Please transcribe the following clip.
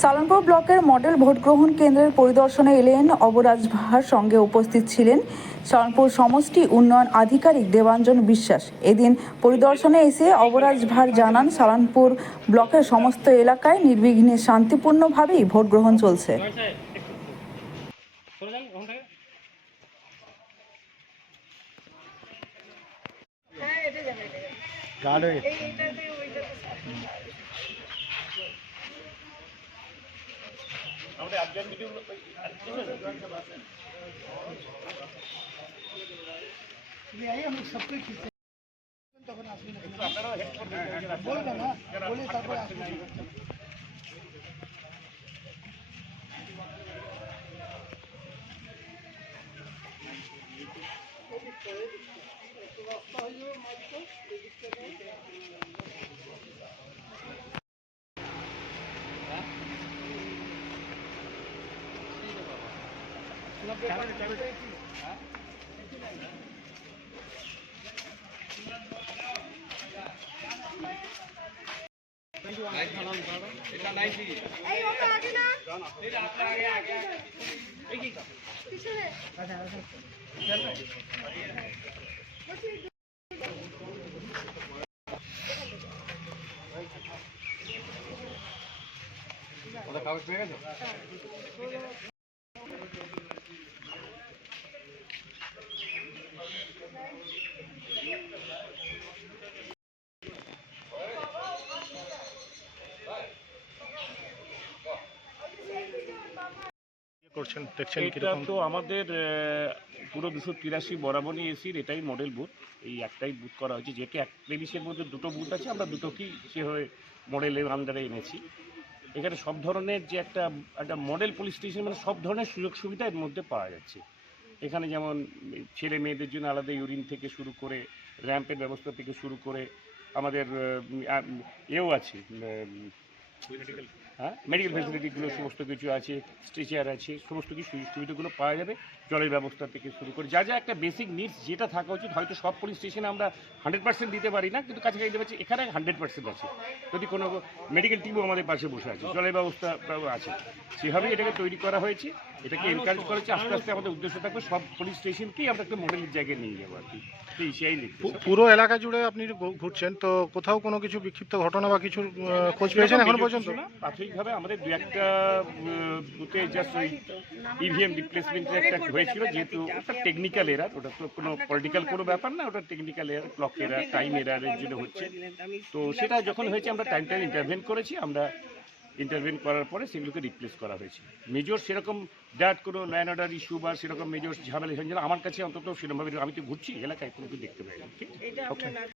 সালানপুর ব্লকের model vote গ্রহণ কেন্দ্রের পরিদর্শনে এলেন অবরাজ ভার। সঙ্গে উপস্থিত ছিলেন সালানপুর সমষ্টি উন্নয়ন আধিকারিক দেবাঞ্জন বিশ্বাস। এদিন পরিদর্শনে এসে অবরাজ ভার জানান, সালানপুর ব্লকের সমস্ত এলাকায় নির্বিঘ্নে শান্তিপূর্ণভাবেই ভোট গ্রহণ চলছে। কাগজ পেয়ে গেছো? এটা তো আমাদের পুরো 283 বরাবরই এসির এটাই মডেল বুথ। এই একটাই বুথ করা হয়েছে, যেহেতু এক প্রেমিসের মধ্যে দুটো বুথ আছে, আমরা দুটোকেই সেভাবে মডেলের আন্ডারে এনেছি। এখানে সব ধরনের যে একটা মডেল পুলিশ স্টেশন, মানে সব ধরনের সুযোগ সুবিধা এর মধ্যে পাওয়া যাচ্ছে। এখানে যেমন ছেলে মেয়েদের জন্য আলাদা ইউরিন থেকে শুরু করে র্যাম্পের ব্যবস্থা থেকে শুরু করে আমাদের এও আছে, মেডিকেল ফ্যাসিলিটিগুলো সমস্ত কিছু আছে, স্ট্রেচার আছে, সমস্ত কিছু সুযোগ সুবিধাগুলো পাওয়া যাবে। জলের ব্যবস্থা থেকে শুরু করে যা যা একটা বেসিক নিডস যেটা থাকা উচিত, হয়তো সব পুলিশ স্টেশনে আমরা 100% দিতে পারি না, কিন্তু কাছাকাছি দিতে পারছি। এখানে 100% আছে। যদি কোনো মেডিকেল টিমও আমাদের পাশে বসে আছে, জলের ব্যবস্থা আছে, সেভাবেই এটাকে তৈরি করা হয়েছে। এটাকে এনকারেজ করা হচ্ছে। আস্তে আস্তে আমাদের উদ্দেশ্য থাকবে সব পুলিশ স্টেশনকেই আমরা একটা মডেলের জায়গায় নিয়ে যাবো আর কি। সেই পুরো এলাকা জুড়ে আপনি ঘুরছেন, তো কোথাও কোনো কিছু বিক্ষিপ্ত ঘটনা বা কিছু খোঁজ পেয়েছেন এখন পর্যন্ত? প্রাথমিকভাবে আমাদের দু একটা বুথে জাস্ট ওই ইভিএম রিপ্লেসমেন্টের একটা হয়েছিল, যেহেতু ওটা টেকনিক্যাল এরার, ওটা তো কোনো পলিটিক্যাল কোনো ব্যাপার না, ওটা technical error, clock error, time এরারের জন্য হচ্ছে। তো সেটা যখন হয়েছে আমরা টাইম ইন্টারভেন করেছি। আমরা ইন্টারভেন করার পরে সেগুলোকে রিপ্লেস করা হয়েছে। মেজর সেরকম দ্যাট কোনো ল্যান্ড অর্ডার ইস্যু বা সেরকম মেজর ঝামেলা আমার কাছে অন্তত সেরকমভাবে, আমি তো ঘুরছি এলাকায়, কোনো কিছু দেখতে পাই না। ঠিক আছে।